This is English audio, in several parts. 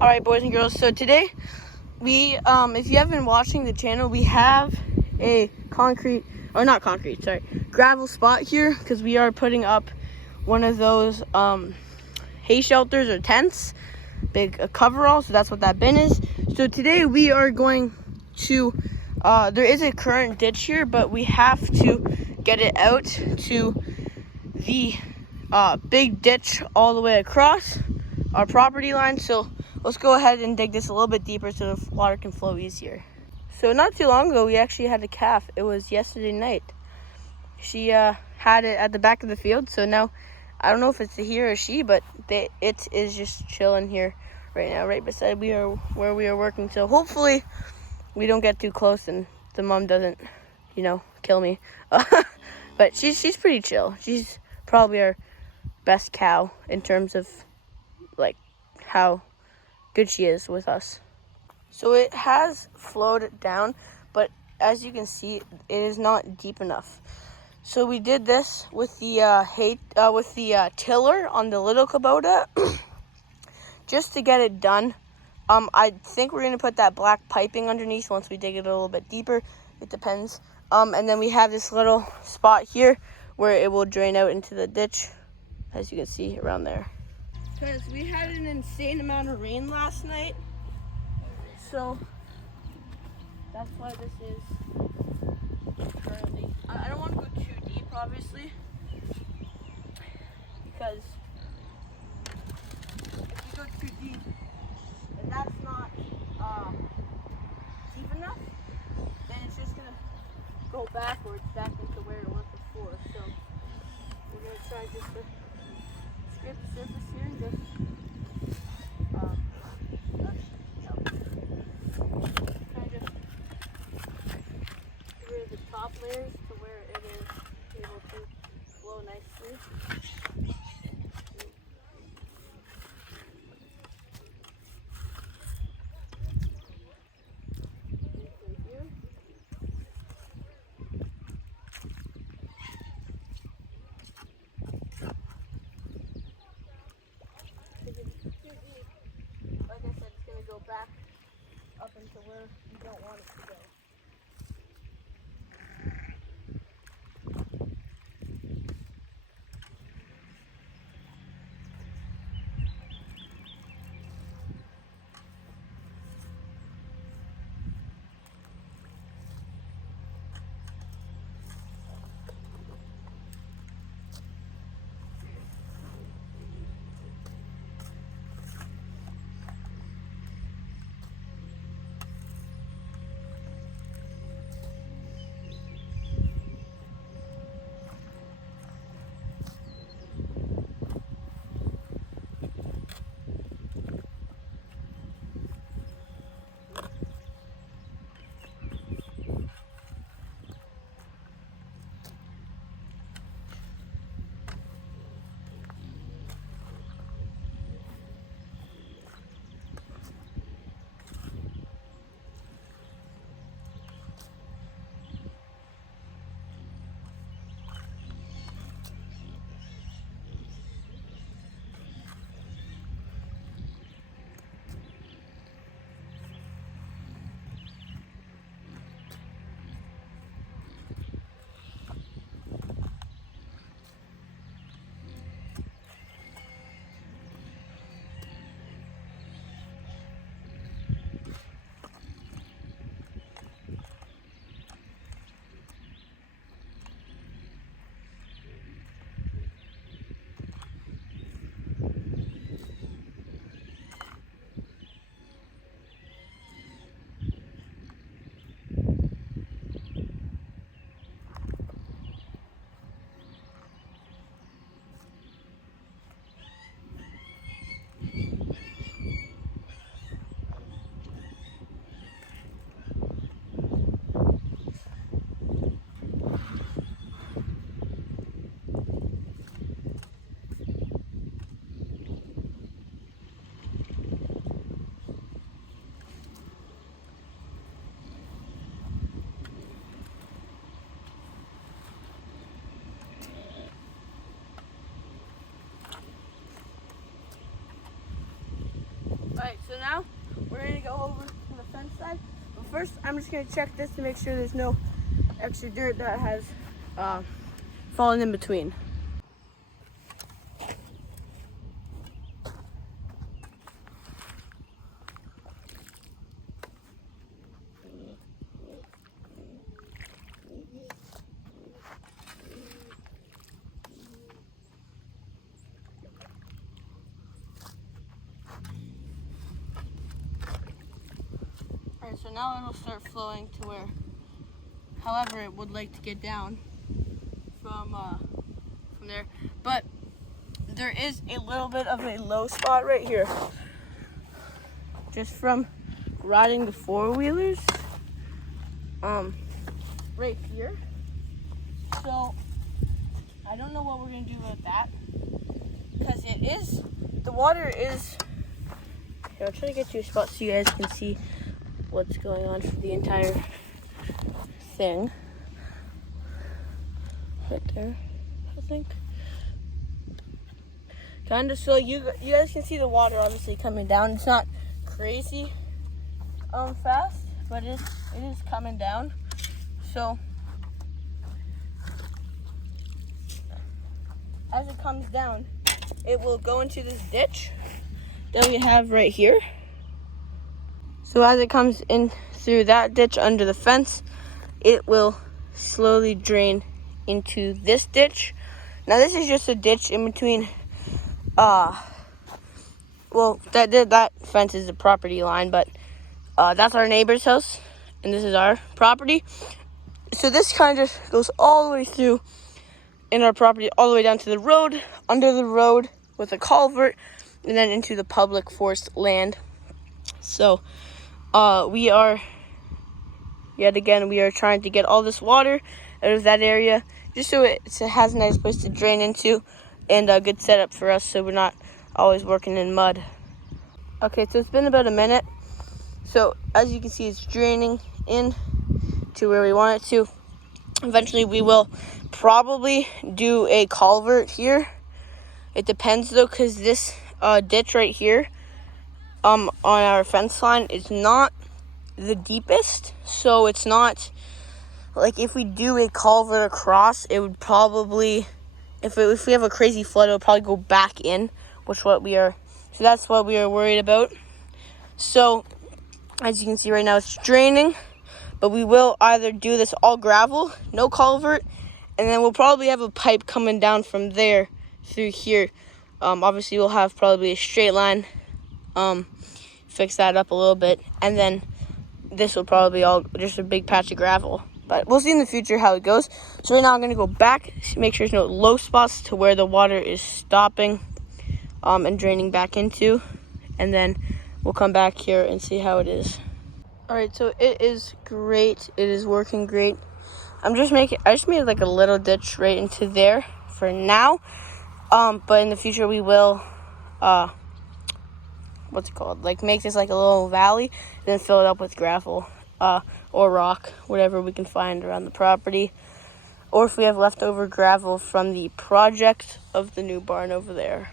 All right, boys and girls. So today, if you have been watching the channel, we have a gravel spot here because we are putting up one of those hay shelters or tents, big coverall. So that's what that bin is. So today we are going to. There is a current ditch here, but we have to get it out to the big ditch all the way across our property line. So let's go ahead and dig this a little bit deeper so the water can flow easier. So not too long ago, we actually had a calf. It was yesterday night. She had it at the back of the field. So now, I don't know if it's a he or a she, but it is just chilling here right now, right beside where we are working. So hopefully we don't get too close and the mom doesn't, kill me. But she's pretty chill. She's probably our best cow in terms of like how good she is with us. So it has flowed down, but as you can see, it is not deep enough. So we did this with the tiller on the little Kubota just to get it done. I think we're gonna put that black piping underneath once we dig it a little bit deeper. It depends. And then we have this little spot here where it will drain out into the ditch, as you can see around there. Because we had an insane amount of rain last night, so that's why this is currently. I don't want to go too deep, obviously, because if you go too deep and that's not deep enough, then it's just gonna go backwards back into where it was before. So we're gonna try just to scrape the surface here and just kind of get rid of the top layers to where it is able to flow nicely. Like I said, it's going to go back up into where you don't want it to go. So now we're gonna go over to the fence side. But first, I'm just gonna check this to make sure there's no extra dirt that has fallen in between. Alright, so now it'll start flowing to where, however, it would like to get down from there. But there is a little bit of a low spot right here, just from riding the four-wheelers, right here. So I don't know what we're gonna do about that, because the water is. Here, I'll try to get you a spot so you guys can see what's going on for the entire thing. Right there, I think. Kind of, so you guys can see the water obviously coming down. It's not crazy fast, but it is coming down. So as it comes down, it will go into this ditch that we have right here. So as it comes in through that ditch under the fence, it will slowly drain into this ditch. Now this is just a ditch in between, well, that fence is the property line, but that's our neighbor's house, and this is our property. So this kind of just goes all the way through in our property, all the way down to the road, under the road with a culvert, and then into the public forest land. So we are trying to get all this water out of that area, just so it has a nice place to drain into, and a good setup for us, so we're not always working in mud. Okay, so it's been about a minute. So as you can see, it's draining in to where we want it to. Eventually we will probably do a culvert here. It depends though, because this ditch right here on our fence line is not the deepest, so it's not like, if we do a culvert across, it would probably, if we have a crazy flood, it would probably go back in, so that's what we are worried about. So as you can see right now, it's draining, but we will either do this all gravel, no culvert, and then we'll probably have a pipe coming down from there through here. Obviously we'll have probably a straight line, fix that up a little bit, and then this will probably be all just a big patch of gravel. But we'll see in the future how it goes. So right now I'm going to go back, make sure there's no low spots to where the water is stopping and draining back into, and then we'll come back here and see how it is. Alright, so it is great. It is working great. I just made like a little ditch right into there for now. But in the future we will like make this like a little valley, and then fill it up with gravel or rock, whatever we can find around the property, or if we have leftover gravel from the project of the new barn over there.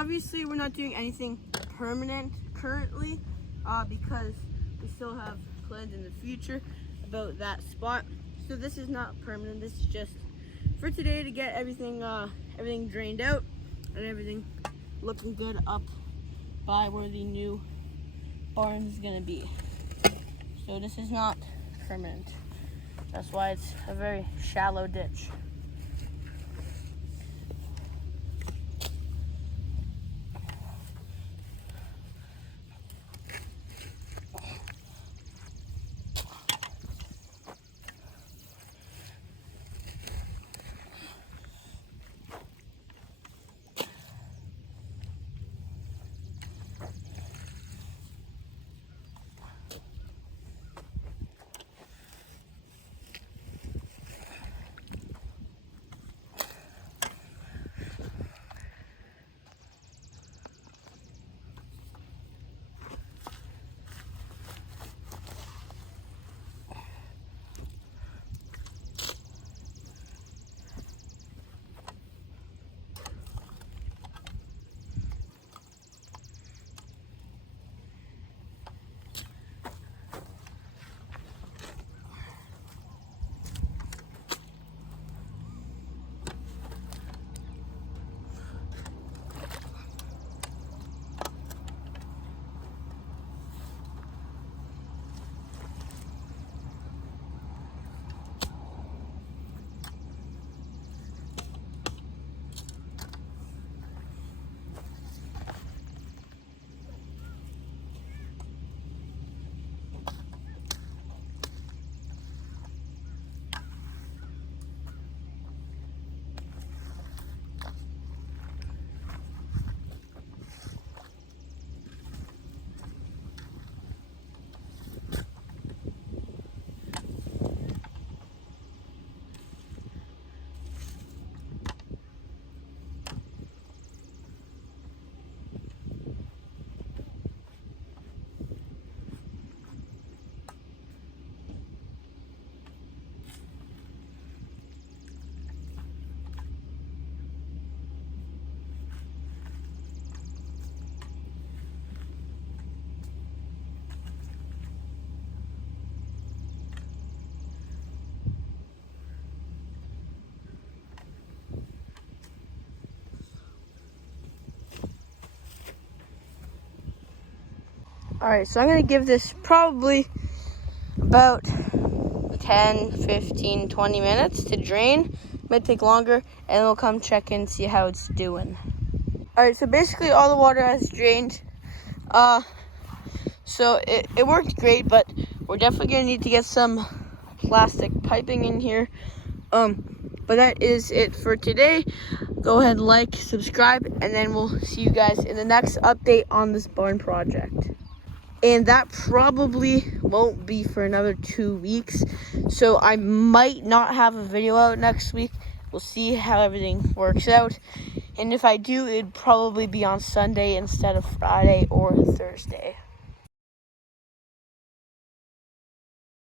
obviously we're not doing anything permanent currently because we still have plans in the future about that spot. So this is not permanent. This is just for today to get everything drained out and everything looking good up by where the new barn is gonna be. So this is not permanent. That's why it's a very shallow ditch. All right, so I'm gonna give this probably about 10, 15, 20 minutes to drain. Might take longer, and we'll come check in, see how it's doing. All right, so basically all the water has drained. So it worked great, but we're definitely gonna need to get some plastic piping in here. But that is it for today. Go ahead, like, subscribe, and then we'll see you guys in the next update on this barn project. And that probably won't be for another 2 weeks. So I might not have a video out next week. We'll see how everything works out. And if I do, it'd probably be on Sunday instead of Friday or Thursday.